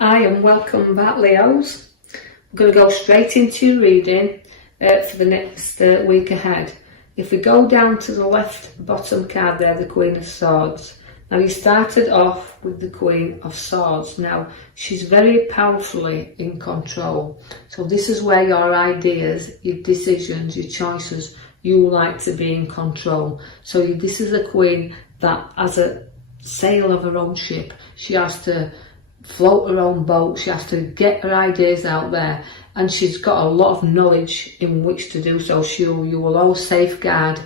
Hi and welcome back, Leos. I'm going to go straight into your reading for the next week ahead. If we go down to the left bottom card there, the Queen of Swords. Now you started off with the Queen of Swords. Now she's very powerfully in control. So this is where your ideas, your decisions, your choices, you like to be in control. So this is a queen that has a sail of her own ship. She has to float her own boat, she has to get her ideas out there, and she's got a lot of knowledge in which to do so. You will always safeguard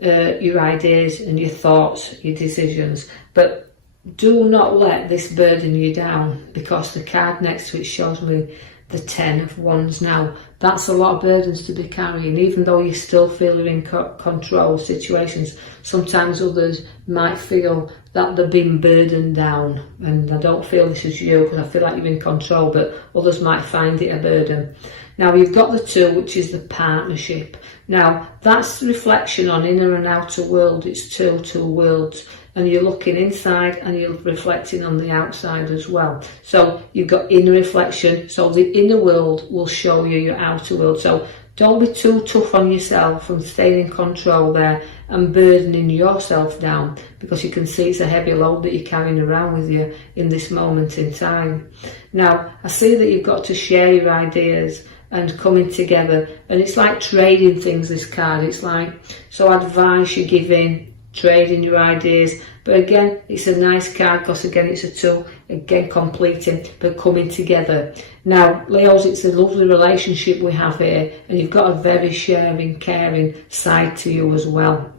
your ideas and your thoughts, your decisions, but do not let this burden you down, because the card next to it shows me the 10 of Wands. Now that's a lot of burdens to be carrying, even though you still feel you're in control situations. Sometimes others might feel that they're being burdened down, and I don't feel this is you, because I feel like you're in control, but others might find it a burden. Now you've got the 2, which is the partnership. Now that's reflection on inner and outer world. It's two worlds, and you're looking inside and you're reflecting on the outside as well. So you've got inner reflection, so the inner world will show you your outer world. So don't be too tough on yourself and staying in control there and burdening yourself down, because you can see it's a heavy load that you're carrying around with you in this moment in time. Now I see that you've got to share your ideas and coming together, and it's like trading things, this card. It's like, so advice you're giving, trading your ideas, but again it's a nice card because again it's a 2, again completing but coming together. Now Leos, it's a lovely relationship we have here, and you've got a very sharing, caring side to you as well.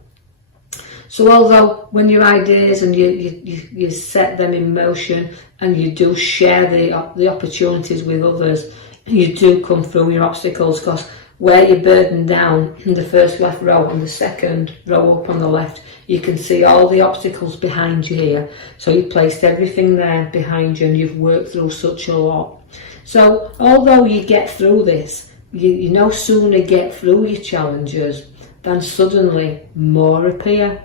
So although when your ideas and you set them in motion and you do share the opportunities with others, you do come through your obstacles, because where you're burdened down in the first left row and the second row up on the left, you can see all the obstacles behind you here. So you've placed everything there behind you, and you've worked through such a lot. So although you get through this, you no sooner get through your challenges than suddenly more appear.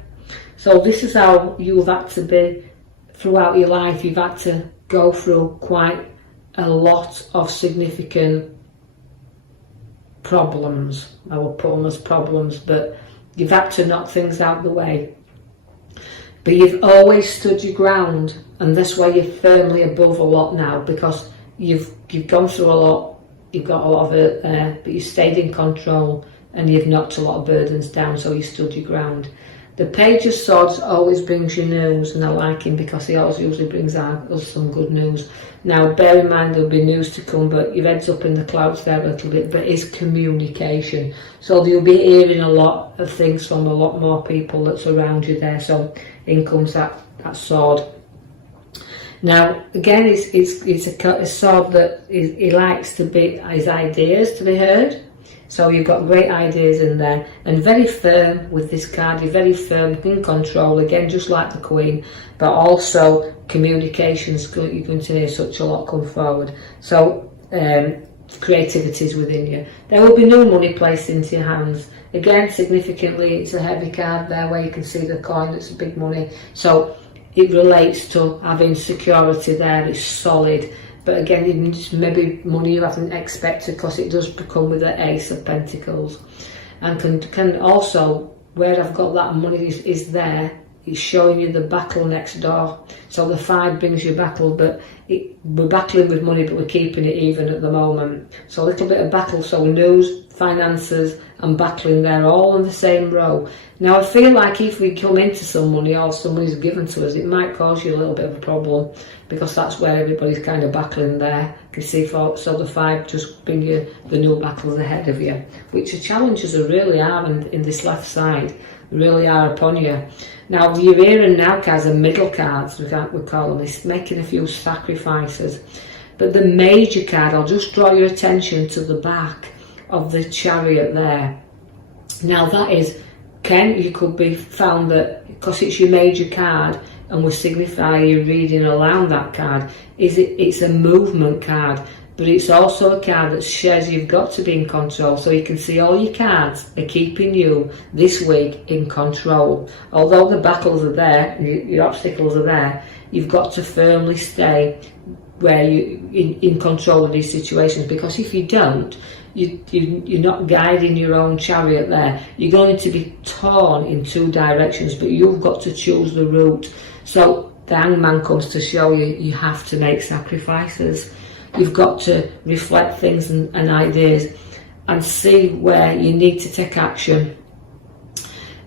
So this is how you've had to be throughout your life. You've had to go through quite a lot of significant problems. I will put them as problems, but you've had to knock things out the way. But you've always stood your ground, and that's why you're firmly above a lot now, because you've gone through a lot, you've got a lot of it there, but you stayed in control and you've knocked a lot of burdens down, so you stood your ground. The Page of Swords always brings you news, and I like him because he always usually brings us some good news. Now bear in mind there'll be news to come, but your head's up in the clouds there a little bit, but it's communication. So you'll be hearing a lot of things from a lot more people that's around you there. So in comes that sword. Now again, it's a sword that he likes to be, his ideas to be heard. So you've got great ideas in there, and very firm with this card. You're very firm, in control, again just like the Queen, but also communications, you're going to hear such a lot come forward. So creativity is within you. There will be new money placed into your hands. Again, significantly, it's a heavy card there where you can see the coin, it's big money. So it relates to having security there, it's solid. But again, it's maybe money you haven't expected, because it does come with the Ace of Pentacles. And can also, where I've got that money is there, it's showing you the battle next door. So the 5 brings you battle, but we're battling with money, but we're keeping it even at the moment. So a little bit of battle, so news, finances and battling there, all in the same row. Now I feel like if we come into some money, or some money's given to us, it might cause you a little bit of a problem, because that's where everybody's kind of battling there. You can see, so the 5 just bring you the new battles ahead of you, which the challenges really are in this left side, really are upon you. Now your here and now cards are middle cards, we call them. It's making a few sacrifices. But the major card, I'll just draw your attention to the back of the Chariot there. Now that is, you could be found that, because it's your major card and will signify your reading around that card, it's a movement card, but it's also a card that says you've got to be in control. So you can see all your cards are keeping you this week in control. Although the battles are there, your obstacles are there, you've got to firmly stay where you in control of these situations, because if you don't, you're not guiding your own chariot there. You're going to be torn in two directions, but you've got to choose the route. So the hangman comes to show you have to make sacrifices. You've got to reflect things and ideas and see where you need to take action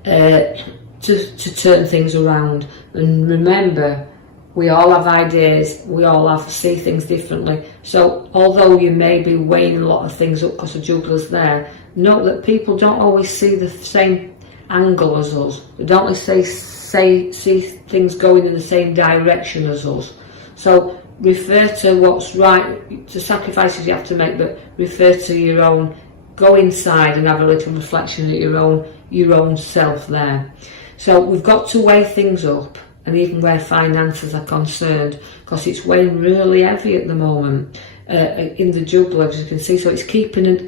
to turn things around. And remember, we all have ideas, we all see things differently. So although you may be weighing a lot of things up because the juggler's there, note that people don't always see the same angle as us. They don't always see things going in the same direction as us. So refer to what's right, to sacrifices you have to make, but refer to your own. Go inside and have a little reflection at your own self there. So we've got to weigh things up, and even where finances are concerned, because it's weighing really heavy at the moment in the juggler, as you can see. So it's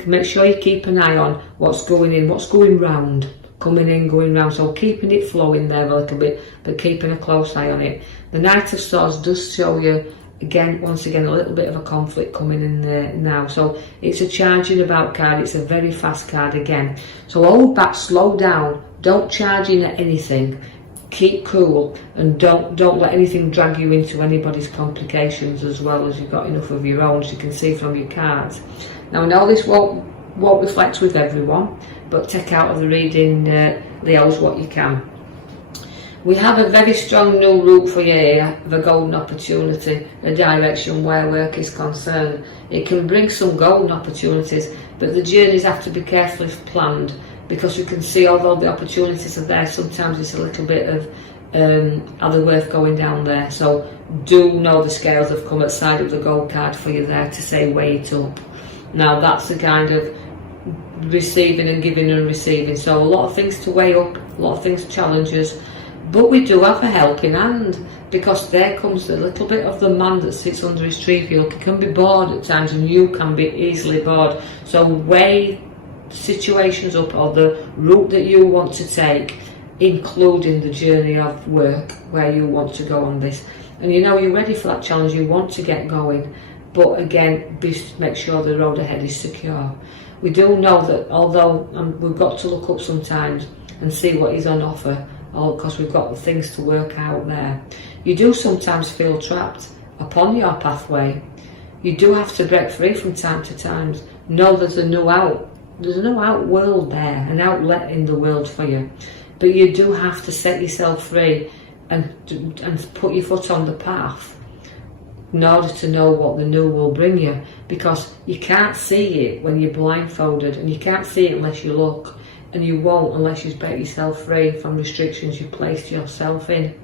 make sure you keep an eye on what's going in, what's going round, coming in, going round. So keeping it flowing there a little bit, but keeping a close eye on it. The Knight of Swords does show you, once again, a little bit of a conflict coming in there now. So it's a charging about card. It's a very fast card again. So hold back, slow down. Don't charge in at anything. Keep cool, and don't let anything drag you into anybody's complications, as well as you've got enough of your own, as you can see from your cards. Now I know this won't reflect with everyone, but take out of the reading, Leos, what you can. We have a very strong new route for you here, of a golden opportunity, a direction where work is concerned. It can bring some golden opportunities, but the journeys have to be carefully planned, because you can see, although the opportunities are there, sometimes it's a little bit of are they worth going down there. So do know the scales have come at the side of the gold card for you there to say weigh it up. Now that's the kind of receiving and giving and receiving. So a lot of things to weigh up, a lot of things challenges, but we do have a helping hand, because there comes a little bit of the man that sits under his tree. If you look, he can be bored at times, and you can be easily bored. So weigh situations up, or the route that you want to take, including the journey of work where you want to go on this. And you know you're ready for that challenge, you want to get going, but again, make sure the road ahead is secure. We do know that although we've got to look up sometimes and see what is on offer, because we've got things to work out there, you do sometimes feel trapped upon your pathway. You do have to break free from time to time. Know there's a new out. There's no out world there, an outlet in the world for you, but you do have to set yourself free and put your foot on the path in order to know what the new will bring you, because you can't see it when you're blindfolded, and you can't see it unless you look, and you won't unless you break yourself free from restrictions you've placed yourself in.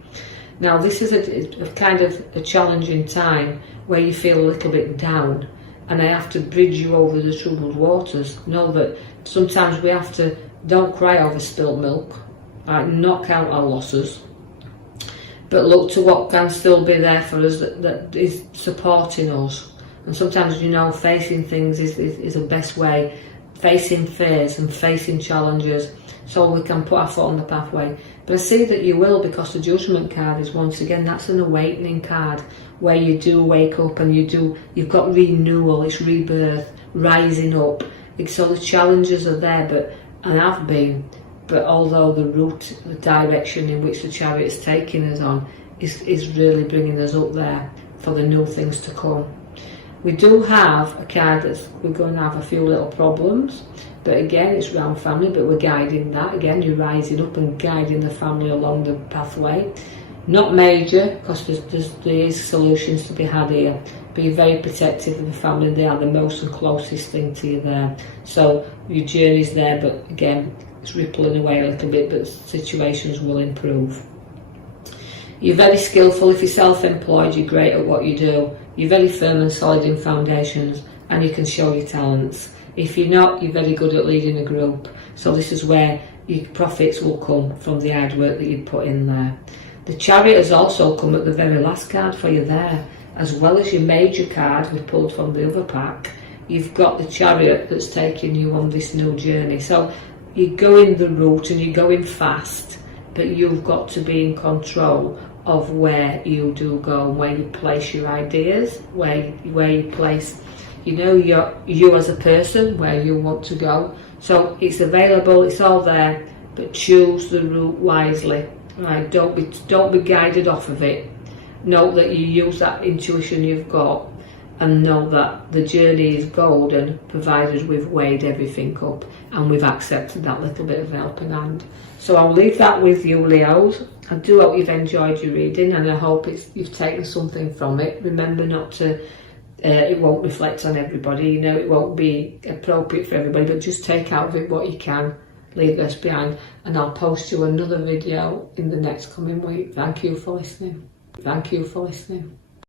Now this is a kind of a challenging time where you feel a little bit down, and I have to bridge you over the troubled waters. Know that sometimes we have to, don't cry over spilt milk, not count our losses, but look to what can still be there for us that is supporting us. And sometimes, you know, facing things is the best way, facing fears and facing challenges, so we can put our foot on the pathway. But I see that you will, because the Judgment card is, once again, that's an awakening card, where you do wake up and you've got renewal, it's rebirth, rising up. So the challenges are there, and have been, but although the route, the direction in which the chariot's taking us on is really bringing us up there for the new things to come. We do have a card that's, we're going to have a few little problems, but again, it's around family, but we're guiding that. Again, you're rising up and guiding the family along the pathway. Not major, because there is solutions to be had here. Be very protective of the family. They are the most and closest thing to you there. So your journey's there, but again, it's rippling away a little bit, but situations will improve. You're very skillful. If you're self-employed, you're great at what you do. You're very firm and solid in foundations, and you can show your talents. If you're not, you're very good at leading a group. So this is where your profits will come from the hard work that you put in there. The Chariot has also come at the very last card for you there, as well as your major card we pulled from the other pack. You've got the Chariot that's taking you on this new journey. So you're going the route and you're going fast, but you've got to be in control of where you do go and where you place your ideas, where you place, you know, you as a person, where you want to go. So it's available, it's all there, but choose the route wisely. Right? Don't be guided off of it. Know that you use that intuition you've got, and know that the journey is golden, provided we've weighed everything up and we've accepted that little bit of helping hand. So I'll leave that with you, Leos. I do hope you've enjoyed your reading, and I hope you've taken something from it. Remember not to, it won't reflect on everybody, you know, it won't be appropriate for everybody, but just take out of it what you can, leave this behind, and I'll post you another video in the next coming week. Thank you for listening. Thank you for listening.